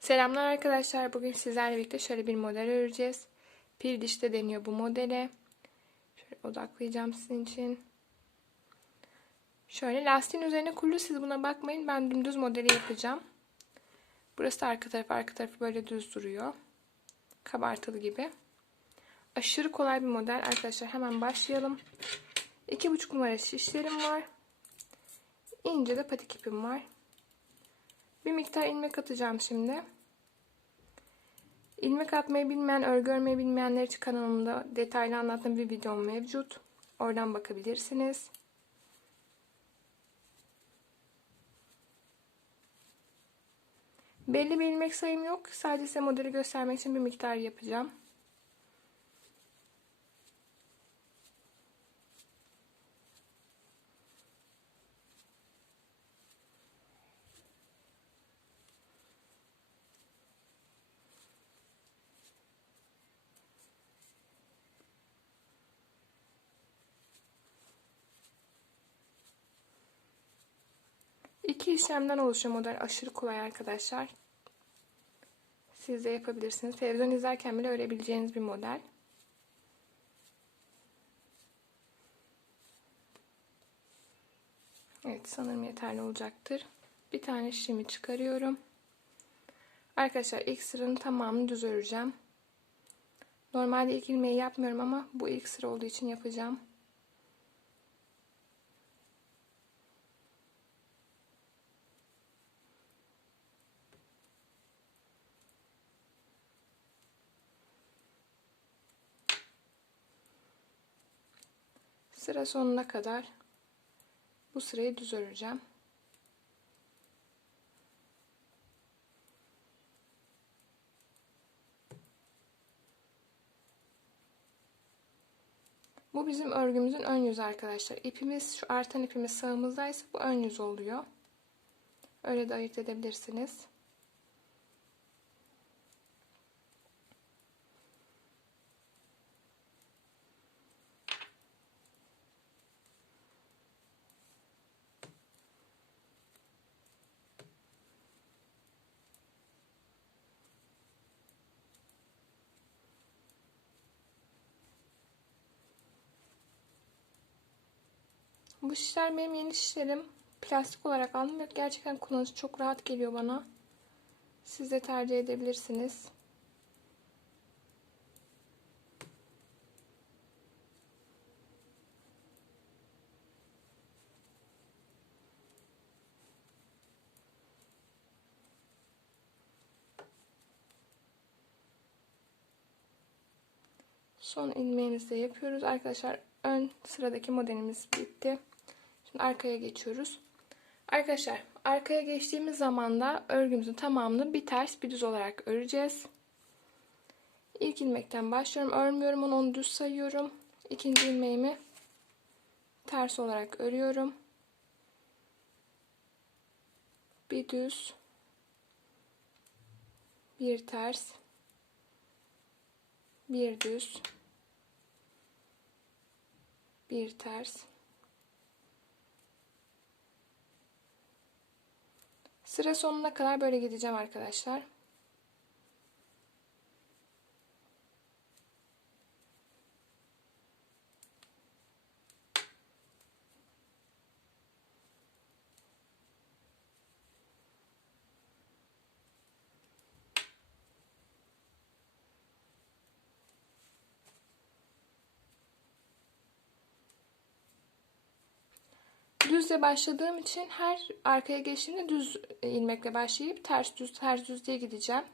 Selamlar arkadaşlar. Bugün sizlerle birlikte şöyle bir model öreceğiz. Pir dişte deniyor bu modele. Şöyle odaklayacağım sizin için. Şöyle lastiğin üzerine kurulu siz buna bakmayın. Ben dümdüz modeli yapacağım. Burası da arka tarafı arka tarafı böyle düz duruyor. Kabartılı gibi. Aşırı kolay bir model arkadaşlar. Hemen başlayalım. 2,5 numara şişlerim var. İnce de patik ipim var. Bir miktar ilmek atacağım şimdi. İlmek atmayı bilmeyen, örgü örmeyi bilmeyenler için kanalımda detaylı anlattığım bir videom mevcut. Oradan bakabilirsiniz. Belli bir ilmek sayım yok. Sadece size modeli göstermek için bir miktar yapacağım. İki işlemden oluşuyor model. Aşırı kolay arkadaşlar. Siz de yapabilirsiniz. Televizyon izlerken bile örebileceğiniz bir model. Evet sanırım yeterli olacaktır. Bir tane şişimi çıkarıyorum. Arkadaşlar ilk sıranın tamamını düz öreceğim. Normalde ilk ilmeği yapmıyorum ama bu ilk sıra olduğu için yapacağım. Sıra sonuna kadar bu sırayı düz öreceğim. Bu bizim örgümüzün ön yüzü arkadaşlar. İpimiz şu artan ipimiz sağımızdaysa bu ön yüz oluyor. Öyle de ayırt edebilirsiniz. Bu şişler benim yeni şişlerim. Plastik olarak aldım. Yok, gerçekten kullanıcı çok rahat geliyor bana. Siz de tercih edebilirsiniz. Son ilmeğimizi de yapıyoruz. Arkadaşlar ön sıradaki modelimiz bitti. Şimdi arkaya geçiyoruz. Arkadaşlar arkaya geçtiğimiz zaman da örgümüzün tamamını bir ters bir düz olarak öreceğiz. İlk ilmekten başlıyorum. Örmüyorum onu, onu düz sayıyorum. İkinci ilmeğimi ters olarak örüyorum. Bir düz bir ters bir düz bir ters sıra sonuna kadar böyle gideceğim arkadaşlar düzle başladığım için her arkaya geçtiğimde düz ilmekle başlayıp ters düz ters düz diye gideceğim.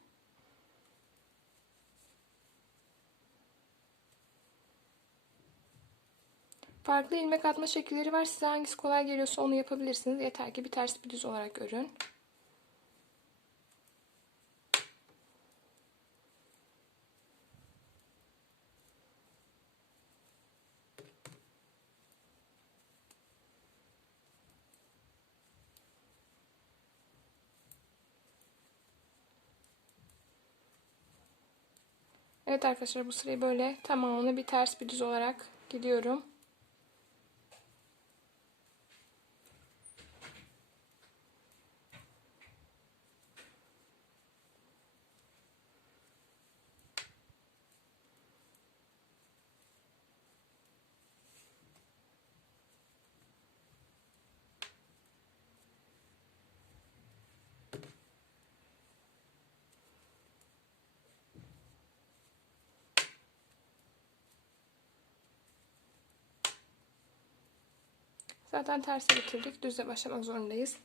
Farklı ilmek atma şekilleri var. Size hangisi kolay geliyorsa onu yapabilirsiniz. Yeter ki bir ters bir düz olarak örün. Evet arkadaşlar bu sırayı böyle tamamını bir ters bir düz olarak gidiyorum. Zaten terse bitirdik. Düze başlamak zorundayız.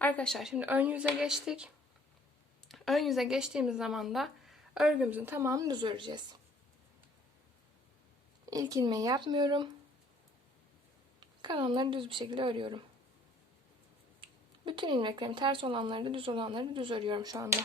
Arkadaşlar şimdi ön yüze geçtik. Ön yüze geçtiğimiz zaman da örgümüzün tamamını düz öreceğiz. İlk ilmeği yapmıyorum. Kanalları düz bir şekilde örüyorum. Bütün ilmeklerim ters olanları da düz olanları düz örüyorum şu anda.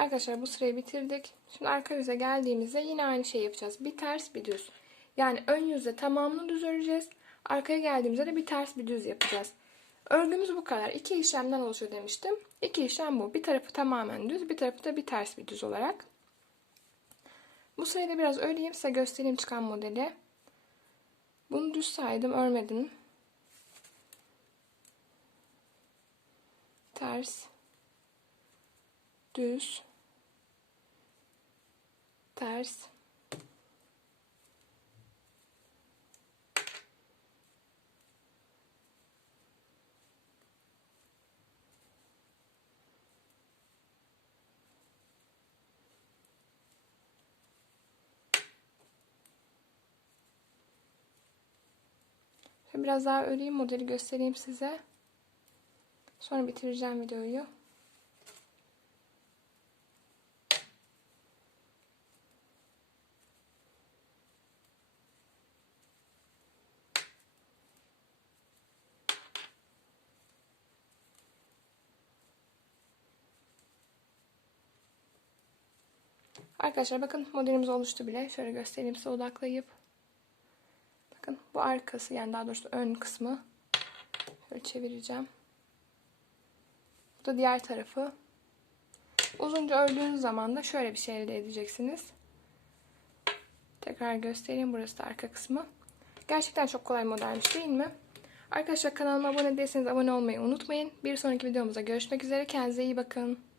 Arkadaşlar bu sırayı bitirdik. Şimdi arka yüze geldiğimizde yine aynı şey yapacağız. Bir ters bir düz. Yani ön yüzde tamamını düz öreceğiz. Arkaya geldiğimizde de bir ters bir düz yapacağız. Örgümüz bu kadar. İki işlemden oluşuyor demiştim. İki işlem bu. Bir tarafı tamamen düz, bir tarafı da bir ters bir düz olarak. Bu sırayı da biraz öreyim size göstereyim çıkan modeli. Bunu düz saydım, örmedim. Ters, düz, ters, biraz daha öreyim modeli göstereyim size. Sonra bitireceğim videoyu. Arkadaşlar bakın modelimiz oluştu bile. Şöyle göstereyim size odaklayıp. Bakın bu arkası yani daha doğrusu ön kısmı. Şöyle çevireceğim. Bu da diğer tarafı. Uzunca ördüğünüz zaman da şöyle bir şey elde edeceksiniz. Tekrar göstereyim. Burası da arka kısmı. Gerçekten çok kolay modelmiş değil mi? Arkadaşlar kanalıma abone değilseniz abone olmayı unutmayın. Bir sonraki videomuzda görüşmek üzere. Kendinize iyi bakın.